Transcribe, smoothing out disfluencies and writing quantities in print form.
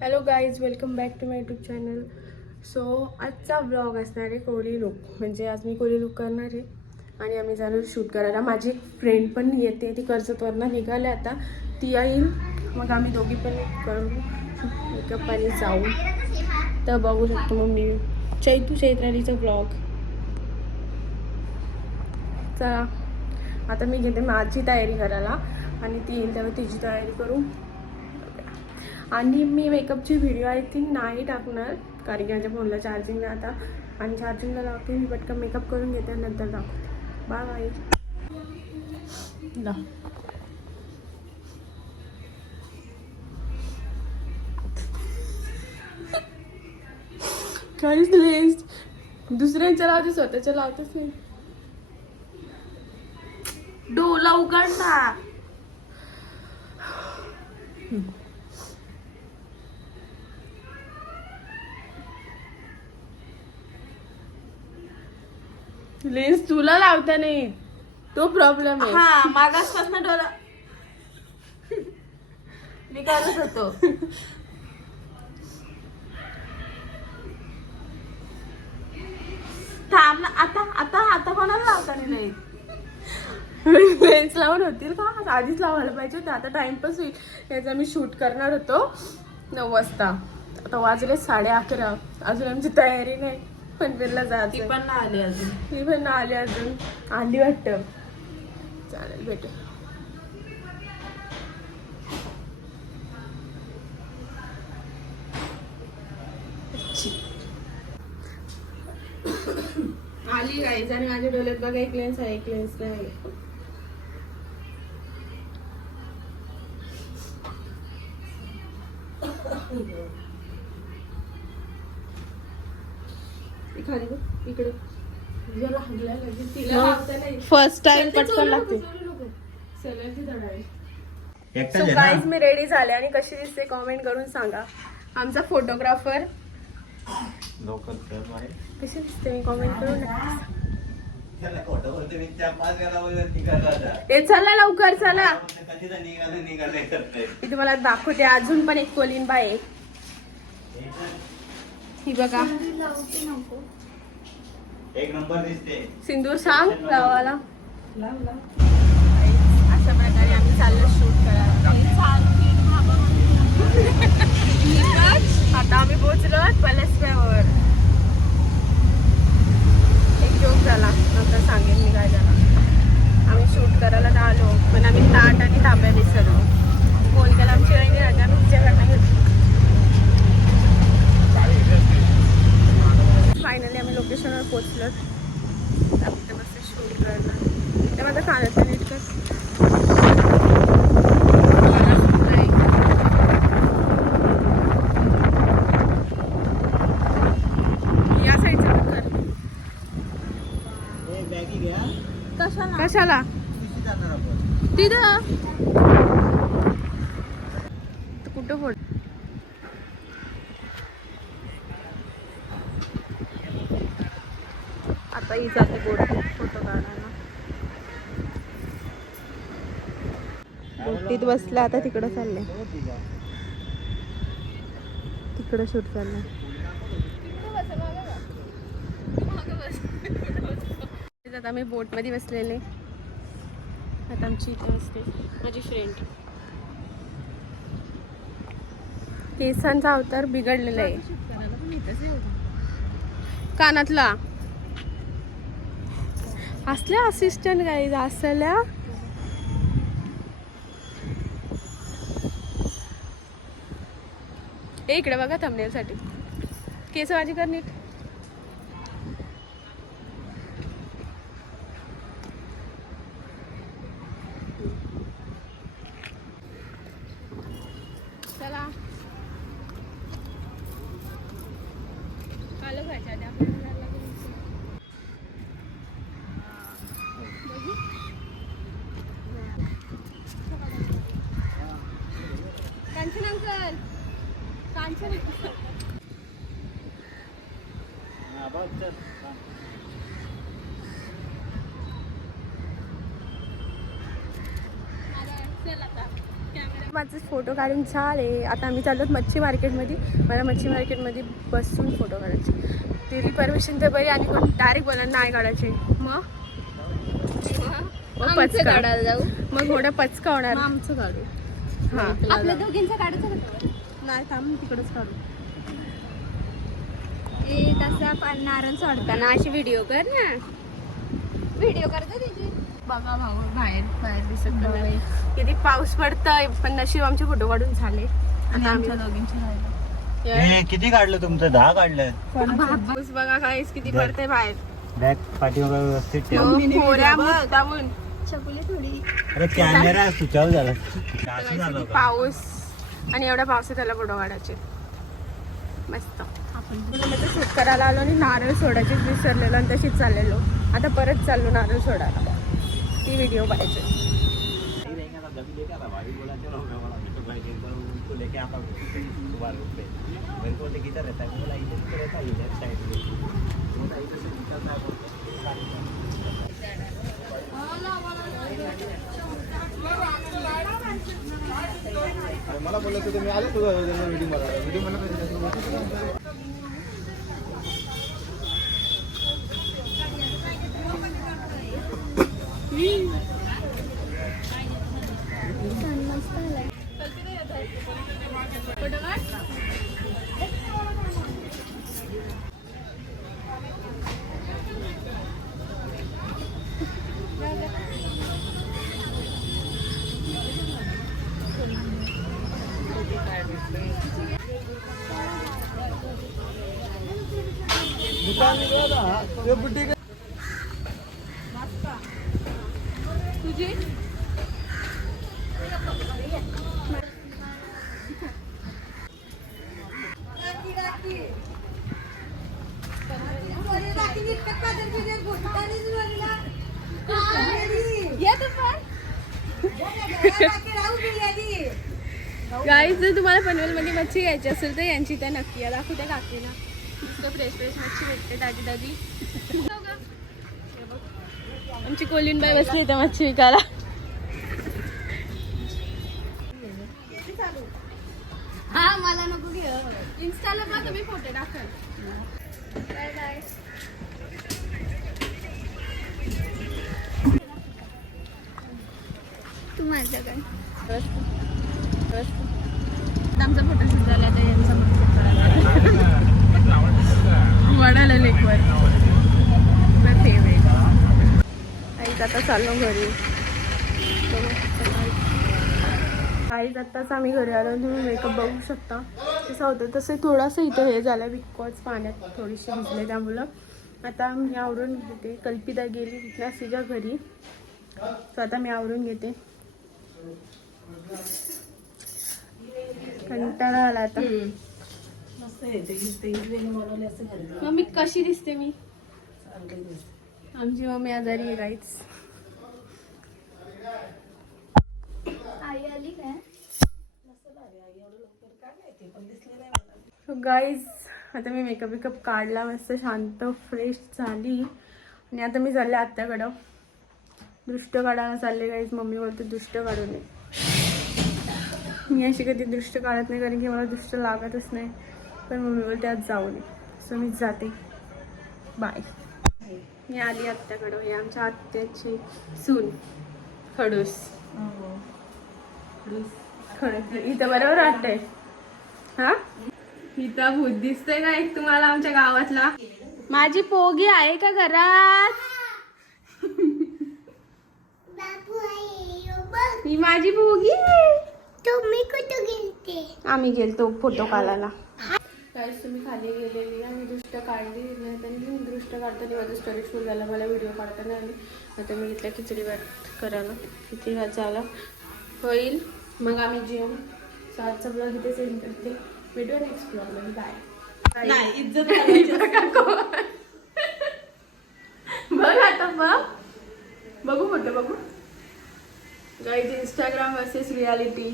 Hello guys, welcome back to my YouTube channel. So आजचा blog असणार आहे कोळी look. म्हणजे आज मी कोळी लुक करणार आहे आणि आम्ही जाणार शूट करायला. माझी एक फ्रेंड पण येते, ती कर्जतवरनं निघाले आता, ती येईल. मग आम्ही दोघी पण करू मेकअप आणि जाऊ. तर बघू शकतो मग मी चैत्रालीचा ब्लॉग. चला आता मी घेते माझी तयारी करायला आणि ती येईल तेव्हा तिची तयारी करू. आणि मी मेकअपची व्हिडिओ आय थिंक नाही टाकणार, कारण की माझ्या फोनला चार्जिंग नाही आता. आणि चार्जिंगला लावते मी, पटकन मेकअप करून घेते आणि नंतर दाखवते. Bye bye. काहीच नाही, दुसऱ्यांच्या लावते, स्वतःच्या लावतेच नाही. डोला उघडला. लेन्स तुला लावता नाही, तो प्रॉब्लेम आहे. हा मागासपासून डोला मी करत होतो. थांब ना, आता आता आता कोणाला लावता नाही. लेन्स लावून होतील का? आधीच लावायला पाहिजे होतं. आता टाइमपास होईल. याचा मी शूट करणार होतो 9 वाजता. आता वाजले 11:30. अजून आमची तयारी नाही, पनवेलला ती जायचं. पण नाही आली अजून. ती पण नाही आली अजून. आली वाटतं. चालेल, भेटू. आली गाईज. आणि माझ्या डोळ्यात बघा, एक लेन्स आहे, एक लेन्स नाही. खाली बघ, इकडे जरा हगल्या लागेल तिला. लावता नाही, फर्स्ट टाइम पटकन लागते. सगळ्याची धड आहे. सो गाईज, मी रेडी झाले आणि कशी दिसते कॉमेंट करून सांगा. आमचा फोटोग्राफर कशी दिसते मी कॉमेंट करून नक्की. चला लवकर चला. मी तुम्हाला दाखवते. अजून पण एक कोलिंबा आहे, ही बघा. एक नंबर दिसते. सिंदूर सांग लावायला. अशा प्रकारे आम्ही चाललो शूट करायला. आता आम्ही पोहोचलो पलसव्यावर. एक जोक झाला, नंतर सांगेन मी काय झाला. आम्ही शूट करायला आलो, पण आम्ही ताट आणि तांब्या विसरलो. फोन केला आमची वहिनी, राजा आम्ही तिच्याकडनं घेतलो. फायनली आम्ही लोकेशनवर पोहोचलो. आता मस्त शूट करणार. तेव्हा आता खाण्याचं नीट कर. या साईडचं कर. कशाला तिथं कुठं फोड. आता ही जाते बोट फोटो काढायला. बोटीत बसला, आता तिकडं चाललंय, तिकडं शूट चाललंय. आता मी बोट मध्ये बसलेले. आता आमची इथे असते माझी फ्रेंड. केसांचा अवतार बिघडलेला आहे. कानातला असल्या असिस्टंट गाईज असल्या. इकडे बघा थंबनेल साठी. केस माझी कर नीट. चला आलं खायच्या आधी आपल्याला कांचन अंकल, कांचन माझे फोटो काढून झाले. आता आम्ही चाललो मच्छी मार्केटमध्ये. मला मच्छी मार्केटमध्ये बसून फोटो काढायचे. तिरी परमिशन तर बरी आणि कोण डायरेक्ट बोला नाही काढायचे. मग पचका काढायला जाऊ. मग थोडं पचका होणार. आमचं काढू. हां आपल्या दोघींचं काढायचं नाही थांब तिकडंच काढू. तसा पण नारळ सोडताना अशी व्हिडिओ कर ना. व्हिडिओ करतो तिची. बघा भाऊ बाहेर बाहेर दिसत नाही. किती पाऊस पडतंय पण नशीब आमचे फोटो काढून झाले. आणि आमच्या दोघींची राहिलं. हे किती काढलं तुमचं? 10 काढलं. पाऊस बघा काय किती पडतंय बाहेर. बॅग पाठीमागे व्यवस्थित ठेव. पोऱ्या मुद्दामून. चकुली थोडी. अरे कॅमेरा सुचाव झाला. असं झालं किती का? पाऊस आणि एवढ्या पावसात त्याला फोटो काढायचे. मस्त. आपण शूट करायला आलो आणि नारळ सोडायचीच विसरलेलो आणि तशीच चाललेलो. आता परत चाललो नारळ सोडायला. ती व्हिडिओ पाहिजे. मला बोललं तर मी आलो तुझा व्हिडिओ मला दुकान ते बुटीक तुझी गाईज जर तुम्हाला पनवेलमध्ये मच्छी घ्यायची असेल तर यांची त्या नक्की या. दाखवू त्या काकीला. नुसतं फ्रेश फ्रेश मच्छी भेटते ताजी ताजी. आमची कोलिनबाई बसली इथं मच्छी विकायला. हा मला नको घे. इन्स्टाला बघा तुम्ही फोटो टाकाल. Bye bye. तू माझं काय आमचा फोटोशूट झाला तर यांचा वडाला लेकवर फेवरेट. आईच आता चाललो घरी. आईच आत्ताच आम्ही घरी आलो. तुम्ही मेकअप बघू शकता कसं होतं. तसं थोडंसं इथं हे झालं बिकॉज पाण्यात थोडीशी भिजले त्यामुळं. आता मी आवरून घेते. कल्पिता गेली तिथल्या तिच्या घरी. सो आता मी आवरून घेते. कंटाळा आला आता. मम्मी कशी दिसते मी? आमची मम्मी आजारी आहे गाईच. आई आली काय? गाईज आता मी मेकअप काढला. मस्त शांत फ्रेश झाली आणि आता मी चालले आत्याकडं. दृष्ट काढायला चालले गाईज. मम्मी बोलते दृष्ट काढू नये. मी अशी कधी दृष्ट काढत नाही कारण की मला दृष्ट लागतच नाही. पण मम्मी बोलते आज जाऊ नये. सो मीच जाते. बाय. मी आली आत्याकडं. हे आमच्या आत्याची सून खडूस. खडूस इथं बरोबर वाटतंय. हा इथं भूत दिसतंय का एक तुम्हाला आमच्या गावातला? माझी पोगी आहे का घरात? ही माझी पोगी आहे. तुम्ही कुठं गेलते? आम्ही गेलतो फोटो काढायला. काहीच तुम्ही खाली गेलेली आणि दृष्ट काढली नाही. त्यांनी दृष्ट काढताना माझं स्टोरेज फुल झालं. मला व्हिडिओ काढता नाही आली. आता मी घेतला खिचडी भात करायला. किती भात झाला होईल मग आम्ही जेवू. सो आजचा ब्लॉग इथे सेंड करते. भेटूया नेक्स्ट ब्लॉगमध्ये. बाय. नाही इज्जत बघ आता बघू फोटो बघू. Guys Instagram versus reality.